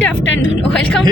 Good afternoon welcome.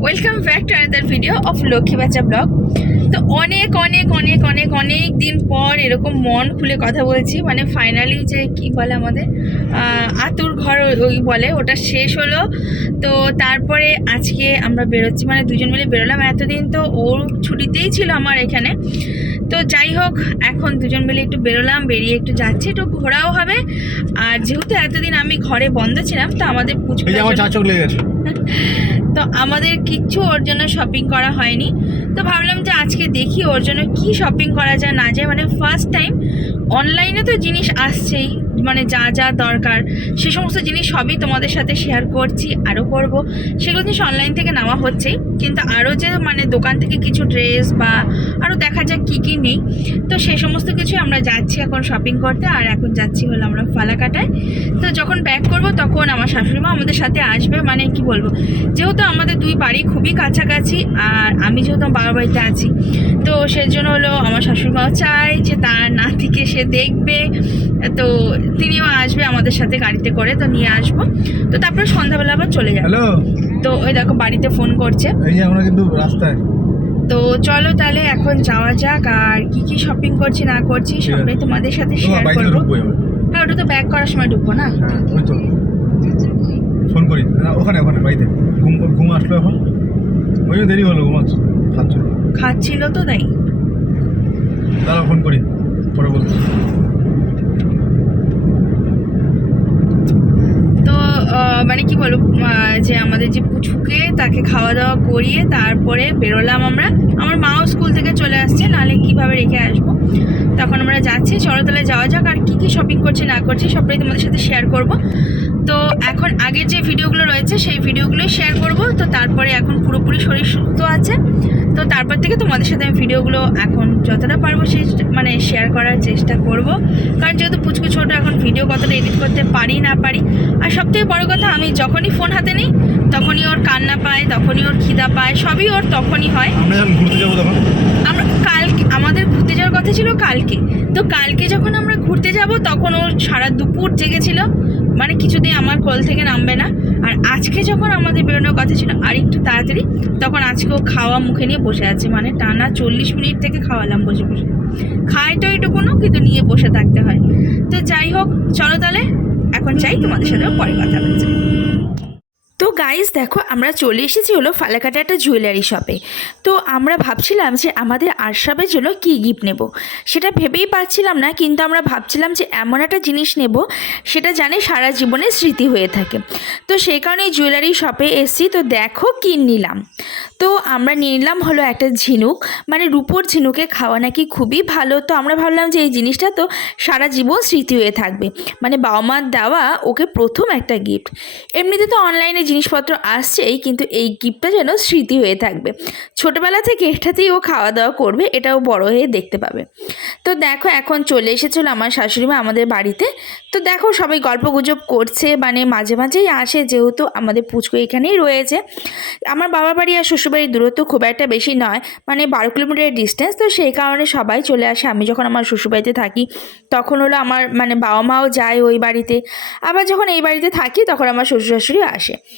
Welcome back to another video of Lakshmi Bachcha vlog তো অনেক অনেক অনেক অনেক অনেক দিন পর এরকম মন খুলে কথা বলছি। মানে ফাইনালি যে কি বলে আমাদের? আতুর ঘর ওই- ওই বলে ওটা শেষ হলো। তো তারপরে আজকে আমরা বেরোচ্ছি। মানে দুজন মিলে বেরোলাম। এতদিন তো ওর ছুটিতেই ছিল আমার এখানে। তো যাই হোক এখন দুজন মিলে একটু বেরোলাম বেরিয়ে একটু যাচ্ছি একটু ঘোরাও হবে। আর যেহেতু এতদিন আমি ঘরে বন্ধ ছিলাম তো আমাদের তো আমাদের কিচ্ছু ওর জন্য শপিং করা হয়নি। তো ভাবলাম যে আজকে দেখি ওর জন্য কি শপিং করা যায় না যায় মানে ফার্স্ট টাইম অনলাইনে তো জিনিস আসছেই। মানে যা যা দরকার, সে সমস্ত জিনিস সবই তোমাদের সাথে শেয়ার করছি, আরও করব। সেগুলো জিনিস অনলাইন থেকে নেওয়া হচ্ছেই, কিন্তু আরও যে মানে দোকান থেকে কিছু ড্রেস বা আরও দেখা যাক কী কী নেই, তো সে সমস্ত কিছু আমরা যাচ্ছি এখন শপিং করতে, আর এখন যাচ্ছি হলো আমরা ফালাকাটায়। তো যখন ব্যাক করব তখন আমার শাশুড়ি মা আমাদের সাথে আসবে মানে কি বলব, যেহেতু আমাদের দুই বাড়ি খুবই কাছাকাছি, আর আমি যেহেতু আমার বাবার বাড়িতে আছি তো সেজন্য হলো আমার শাশুড়ি মাও চাই যে তার নাতিকে সে দেখবে। তো তিনিও আসবে আমাদের সাথে গাড়িতে করে তো নিয়ে আসব। তো তারপরে সন্ধ্যাবেলা আবার চলে যাবে। তো ওই দেখো বাড়িতে ফোন করছে। আমরা কিন্তু রাস্তায়। তো চলো তাহলে এখন যাওয়া যাক আর কি কি শপিং করছি না করছি সবটাই তোমাদের সাথে শেয়ার করব। হ্যাঁ ওটা তো ব্যাক করার সময় ঢুকবো না? হ্যাঁ ফোন করি। ওখানে ওখানে বাড়িতে। ঘুম ঘুম আসলো এখন। ওই দেরি হলো ঘুমাচ্ছ। খাচ্ছ খাচ্ছিল তো নাই দাঁড়া ফোন করি পরে বলছি তো আহ, মানে কি বলব যে আমাদের যে পুচুকে তাকে খাওয়া দাওয়া করিয়ে তারপরে বেরোলাম আমরা। আমার মাও স্কুল থেকে চলে আসছে, নাহলে কীভাবে রেখে আসব? তখন আমরা যাচ্ছি চড়তলায় যাওয়া যাক, আর কী কী শপিং করছি, না করছি, সবটাই তোমাদের সাথে শেয়ার করব। তো এখন আগের যে ভিডিওগুলো রয়েছে, সেই ভিডিওগুলোই শেয়ার করব। তো তারপরে এখন পুরোপুরি শরীর সুস্থ আছে। তো তারপর থেকে তোমাদের সাথে আমি ভিডিওগুলো এখন যতটা পারব, সেই মানে শেয়ার করার চেষ্টা করব। কারণ যেহেতু পুচকু ছোটো এখন ভিডিও কতটা এডিট করতে পারি না পারি। আর সবথেকে বড় কথা আমি যখনই ফোন হাতে নিই তখনই ওর কান্না পায় তখনই ওর খিদা পায় সবই ওর তখনই হয়। আমরা কালকে আমাদের ঘুরতে যাওয়ার কথা ছিল কালকে। তো কালকে যখন আমরা ঘুরতে যাব তখন ওর সারা দুপুর জেগেছিল মানে কিছুতেই আমার কোল থেকে নামবে না। আর আজকে যখন আমাদের বেরোনোর কথা ছিল আর একটু তাড়াতাড়ি তখন আজকে ও খাওয়া মুখে নিয়ে বসে আছে। মানে টানা চল্লিশ মিনিট থেকে খাওয়ালাম বসে বসে। খায় তো এইটুকুনও কিন্তু নিয়ে বসে থাকতে হয়। তো যাই হোক, চলো তাহলে, এখন চাই তোমাদের সাথে পরে কথা হচ্ছে। তো গাইস দেখো, আমরা চলে এসেছি হলো ফালাকাটা একটা জুয়েলারি শপে তো আমরা ভাবছিলাম যে আমাদের আরসাবের জন্য কী গিফট নেব? সেটা ভেবেই পাচ্ছিলাম না, কিন্তু আমরা ভাবছিলাম যে এমন একটা জিনিস নেব, সেটা জানে সারা জীবনে স্মৃতি হয়ে থাকে। তো সেই কারণে জুয়েলারি শপে এসেছি, তো দেখো কী নিলাম। তো আমরা নিয়ে নিলাম হলো একটা ঝিনুক মানে রূপোর ঝিনুকে খাওয়া নাকি খুবই ভালো। তো আমরা ভাবলাম যে এই জিনিসটা তো সারা জীবন স্মৃতি হয়ে থাকবে। মানে বাবা মার দেওয়া ওকে প্রথম একটা গিফট এমনিতে তো অনলাইনে জিনিসপত্র আসছেই, কিন্তু এই গিফটটা যেন স্মৃতি হয়ে থাকবে। ছোটোবেলা থেকে এটাতেই ও খাওয়া দাওয়া করবে, এটাও বড় হয়ে দেখতে পাবে। তো দেখো, এখন চলে এসেছিল আমার শাশুড়ি মা আমাদের বাড়িতে। তো দেখো, সবাই গল্প গুজব করছে মানে মাঝে মাঝেই আসে, যেহেতু আমাদের পুচকু এখানেই রয়েছে। আমার বাবার বাড়ি আর শ্বশুরবাড়ির দূরত্ব খুব একটা বেশি নয় মানে বারো কিলোমিটারের ডিস্টেন্স তো সেই কারণে সবাই চলে আসে। আমি যখন আমার শ্বশুরবাড়িতে থাকি, তখন হলো আমার মানে বাবা মাও যায় ওই বাড়িতে। আবার যখন এই বাড়িতে থাকি, তখন আমার শ্বশুর শাশুড়িও আসে।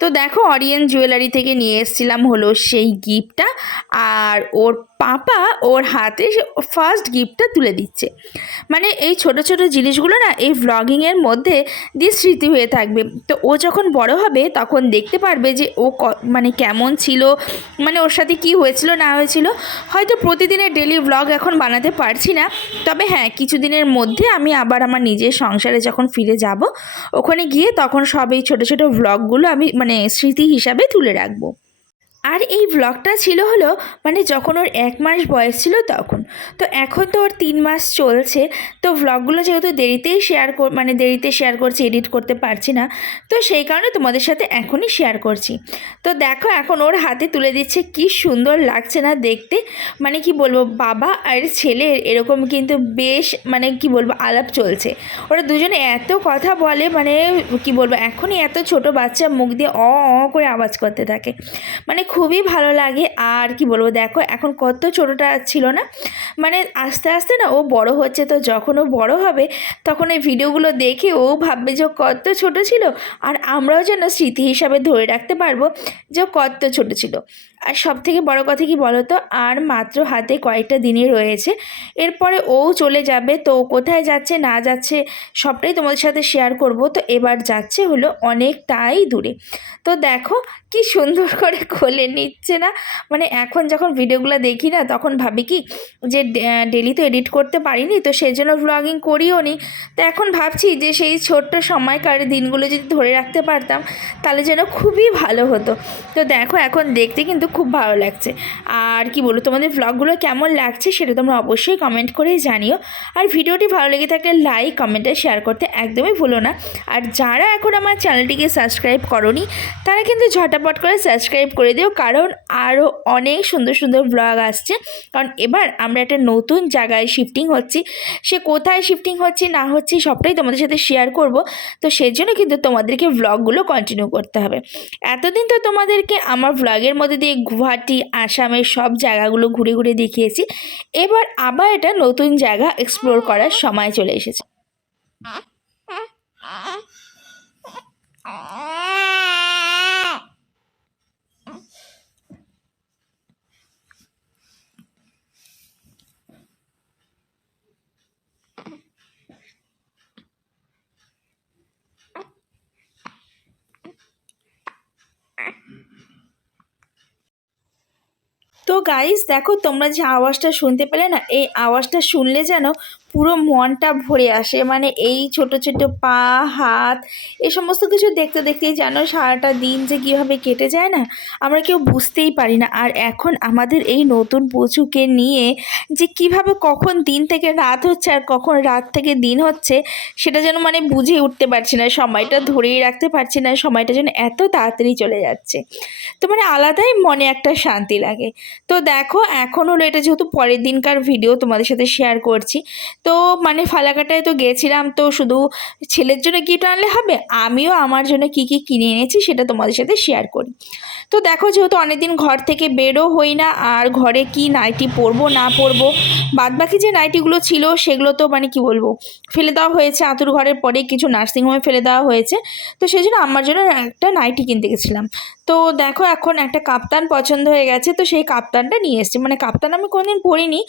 তো দেখো অরিয়েন জুয়েলারি থেকে নিয়ে এসেছিলাম হলো সেই গিফটটা আর ওর পাপা ওর হাতে ফার্স্ট গিফটটা তুলে দিচ্ছে। মানে এই ছোট ছোট জিনিসগুলো না এই ভ্লগিংয়ের মধ্যে দিয়ে স্মৃতি হয়ে থাকবে। তো ও যখন বড় হবে তখন দেখতে পারবে যে ও মানে কেমন ছিল মানে ওর সাথে কি হয়েছিল, না হয়েছিল। হয়তো প্রতিদিনের ডেলি ভ্লগ এখন বানাতে পারছি না, তবে হ্যাঁ কিছুদিনের মধ্যে আমি আবার আমার নিজের সংসারে যখন ফিরে যাব, ওখানে গিয়ে তখন সব এই ছোটো ছোটো ভ্লগগুলো আমি মানে স্মৃতি হিসাবে তুলে রাখব। আর এই ব্লগটা ছিল হলো মানে যখন ওর এক মাস বয়স ছিল তখন। তো এখন তো ওর তিন মাস চলছে, তো ভ্লগগুলো যেহেতু দেরিতেই শেয়ার মানে দেরিতে শেয়ার করছি এডিট করতে পারছি না, তো সেই কারণে তোমাদের সাথে এখনই শেয়ার করছি। তো দেখো এখন ওর হাতে তুলে দিচ্ছে, কি সুন্দর লাগছে না দেখতে। মানে কি বলব, বাবা আর ছেলের এরকম কিন্তু বেশ মানে কি বলব, আলাপ চলছে। ওরা দুজনে এত কথা বলে মানে কি বলব, এখনই এত ছোট বাচ্চা মুখ দিয়ে অ অ করে আওয়াজ করতে থাকে। মানে খুবই ভালো লাগে। আর কি বলব, দেখো এখন কত ছোটোটা ছিল না? মানে আস্তে আস্তে না ও বড় হচ্ছে, তো যখন ও বড় হবে, তখন এই ভিডিওগুলো দেখে ও ভাববে যে কত ছোট ছিল। আর আমরাও যেন স্মৃতি হিসাবে ধরে রাখতে পারব যে কত ছোট ছিল। আর সব থেকে বড় কথা কি বলো তো আর মাত্র হাতে কয়েকটা দিনই রয়েছে। এরপরে ও চলে যাবে, তো কোথায় যাচ্ছে, না যাচ্ছে, সবটাই তোমাদের সাথে শেয়ার করব। তো এবার যাচ্ছে হলো অনেকটাই দূরে। তো দেখো কি সুন্দর করে কোলে নিচ্ছে না? মানে এখন যখন ভিডিওগুলো দেখি না, তখন ভাবি কি যে ডেলি তো এডিট করতে পারিনি, তো সেই জন্য ভ্লগিং করিও নি। তো এখন ভাবছি যে সেই ছোট্ট সময়কার দিনগুলো যদি ধরে রাখতে পারতাম, তাহলে যেন খুবই ভালো হতো। তো দেখো এখন দেখতে কিন্তু খুব ভালো লাগছে। আর কি বলব, তোমাদের ভ্লগগুলো কেমন লাগছে সেটা তোমরা অবশ্যই কমেন্ট করেই জানিও। আর ভিডিওটি ভালো লেগে থাকলে লাইক কমেন্টে শেয়ার করতে একদমই ভুলো না। আর যারা এখন আমার চ্যানেলটিকে সাবস্ক্রাইব করনি, তারা কিন্তু ঝটাপট করে সাবস্ক্রাইব করে দিও, কারণ আরও অনেক সুন্দর সুন্দর ব্লগ আসছে। কারণ এবার আমরা একটা নতুন জায়গায় শিফটিং হচ্ছি। সে কোথায় শিফটিং হচ্ছে, না হচ্ছে, সবটাই তোমাদের সাথে শেয়ার করব। তো সেজন্য কিন্তু তোমাদেরকে ভ্লগগুলো কন্টিনিউ করতে হবে। এতদিন তো তোমাদেরকে আমার ভ্লগের মধ্যে দিয়ে গুয়াহাটি, আসামের সব জায়গাগুলো ঘুরে ঘুরে দেখিয়েছি। এবার আবার এটা নতুন জায়গা এক্সপ্লোর করার সময় চলে এসেছে। তো গাইস দেখো তোমরা যে আওয়াজটা শুনতে পেলে না এই আওয়াজটা শুনলে যেন পুরো মনটা ভরে আসে। মানে এই ছোট ছোট পা, হাত, এ সমস্ত কিছু দেখতে, দেখতেই যেন সারাটা দিন যে কীভাবে কেটে যায় না, আমরা কেউ বুঝতেই পারি না। আর এখন আমাদের এই নতুন পশুকে নিয়ে যে কীভাবে কখন দিন থেকে রাত হচ্ছে আর কখন রাত থেকে দিন হচ্ছে, সেটা যেন মানে বুঝে উঠতে পারছি না। সময়টা ধরেই রাখতে পারছি না, সময়টা যেন এত তাড়াতাড়ি চলে যাচ্ছে। তো মানে আলাদাই মনে একটা শান্তি লাগে। তো দেখো এখন হলো এটা যেহেতু পরের দিনকার ভিডিও তোমাদের সাথে শেয়ার করছি তো মানে ফালাকাটায় তো গেছিলাম, তো শুধু ছেলের জন্য গিফট আনলে হবে, আমিও আমার জন্য কি কি কিনে এনেছি সেটা তোমাদের সাথে শেয়ার করি। তো দেখো যেহেতু অনেকদিন ঘর থেকে বেরো হই না, আর ঘরে কি নাইটি পরবো না পরবো, বাদবাকি যে নাইটিগুলো ছিল সেগুলো তো মানে কি বলব, ফেলে দেওয়া হয়েছে আতুর ঘরের পরে কিছু নার্সিংহোমে ফেলে দেওয়া হয়েছে, তো সেই জন্য আমার জন্য একটা নাইটি কিনতে গেছিলাম। তো দেখো এখন একটা কাপ্তান পছন্দ হয়ে গেছে, তো সেই কাপ্তানটা নিয়ে এসেছি। মানে কাপ্তান আমি কোনোদিন পরিনি,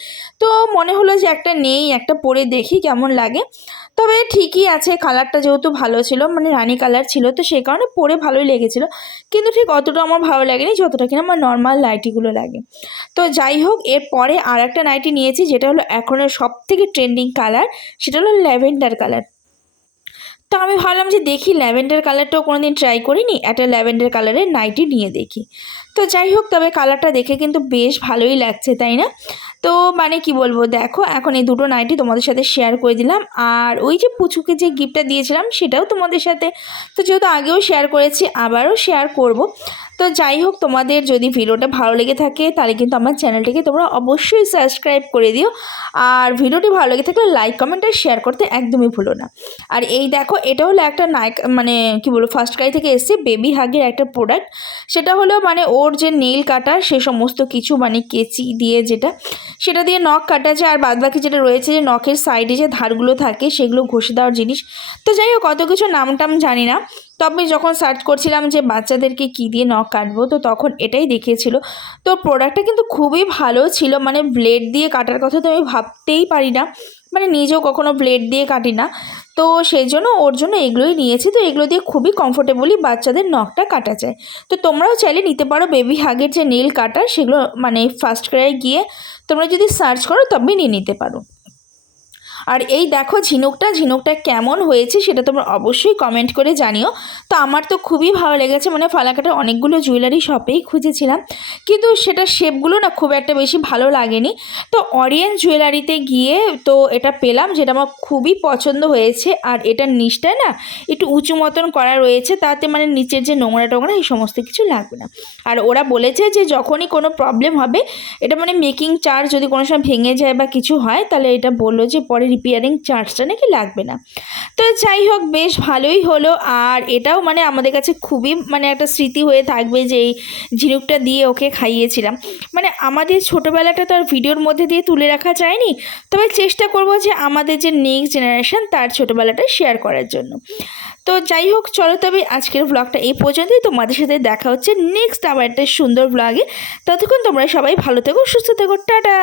তো মনে হলো যে একটা নেই, একটা পরে দেখি কেমন লাগে। তবে ঠিকই আছে, কালারটা যেহেতু ভালো ছিল মানে রানী কালার ছিল, তো সেই কারণে পরে ভালোই লেগেছিলো। কিন্তু ঠিক অতটা আমার ভালো লাগেনি, যতটা কিনা আমার নর্মাল নাইটিগুলো লাগে। তো যাই হোক এরপরে আর একটা নাইটি নিয়েছি, যেটা হলো এখনের সব থেকে ট্রেন্ডিং কালার সেটা হলো ল্যাভেন্ডার কালার তো আমি ভাবলাম যে দেখি ল্যাভেন্ডার কালারটাও কোনো দিন ট্রাই করিনি, একটা ল্যাভেন্ডার কালারের নাইটি নিয়ে দেখি। তো যাই হোক, তবে কালারটা দেখে কিন্তু বেশ ভালোই লাগছে, তাই না? তো মানে কি বলব, দেখো এখন এই দুটো নাইটি তোমাদের সাথে শেয়ার করে দিলাম। আর ওই যে পুচুকে যে গিফটটা দিয়েছিলাম সেটাও তোমাদের সাথে। তো যেহেতু আগেও শেয়ার করেছি, আবারও শেয়ার করব। তো যাই হোক, তোমাদের যদি ভিডিওটা ভালো লেগে থাকে, তাহলে কিন্তু আমার চ্যানেলটিকে তোমরা অবশ্যই সাবস্ক্রাইব করে দিও। আর ভিডিওটি ভালো লেগে থাকলে লাইক কমেন্ট আর শেয়ার করতে একদমই ভুলো না। আর এই দেখো, এটা হলো একটা নাইক মানে কি বলব ফার্স্ট ক্রাই থেকে এসছে বেবি হাগের একটা প্রোডাক্ট সেটা হলো মানে ওর যে নেল কাটা সে সমস্ত কিছু মানে কেচি দিয়ে যেটা সেটা দিয়ে নখ কাটা যায়, আর বাদবাকি যেটা রয়েছে যে নখের সাইডে যে ধারগুলো থাকে সেগুলো ঘষে দেওয়ার জিনিস। তো যাই হোক কত কিছু নাম টাম জানি না। তবে যখন সার্চ করছিলাম যে বাচ্চাদেরকে কী দিয়ে নখ কাটবো, তো তখন এটাই দেখিয়েছিল। তো প্রোডাক্টটা কিন্তু খুবই ভালো ছিল মানে ব্লেড দিয়ে কাটার কথা তো আমি ভাবতেই পারি না। মানে নিজেও কখনো ব্লেড দিয়ে কাটি না। তো সেই জন্য ওর জন্য এগুলোই নিয়েছি। তো এগুলো দিয়ে খুবই কমফোর্টেবলি বাচ্চাদের নখটা কাটা যায়। তো তোমরাও চাইলে নিতে পারো বেবি হাগের যে নীল কাটার সেগুলো মানে ফার্স্ট ক্রাই গিয়ে তোমরা যদি সার্চ করো তবে নিয়ে নিতে পারো। আর এই দেখো ঝিনুকটা ঝিনুকটা কেমন হয়েছে সেটা তোমরা অবশ্যই কমেন্ট করে জানিও। তো আমার তো খুবই ভালো লেগেছে মানে ফালাকাটা অনেকগুলো জুয়েলারি শপেই খুঁজেছিলাম। কিন্তু সেটা শেপগুলো না খুব একটা বেশি ভালো লাগেনি। তো অরিয়েন্স জুয়েলারিতে গিয়ে তো এটা পেলাম, যেটা আমার খুবই পছন্দ হয়েছে। আর এটার নিচটা না একটু উঁচু মতন করা রয়েছে, তাতে মানে নিচের যে নোংরা টোংরা, এই সমস্ত কিছু লাগবে না। আর ওরা বলেছে যে যখনই কোনো প্রবলেম হবে, এটা মানে মেকিং চার্জ যদি কোনো সময় ভেঙে যায় বা কিছু হয়, তাহলে এটা বলল যে পরে রিপেয়ারিং চার্জটা নাকি লাগবে না। তো যাই হোক, বেশ ভালোই হলো। আর এটাও মানে আমাদের কাছে খুবই মানে একটা স্মৃতি হয়ে থাকবে যে এই ঝিনুকটা দিয়ে ওকে খাইয়েছিলাম। মানে আমাদের ছোটোবেলাটা তো আর ভিডিওর মধ্যে দিয়ে তুলে রাখা যায়নি। তবে চেষ্টা করব যে আমাদের যে নেক্সট জেনারেশান তার ছোটোবেলাটা শেয়ার করার জন্য। তো যাই হোক, চলো তবে আজকের ব্লগটা এই পর্যন্তই। তোমাদের সাথে দেখা হচ্ছে নেক্সট আবার একটা সুন্দর ব্লগে ততক্ষণ তোমরা সবাই ভালো থেকো, সুস্থ থেকো। টাটা!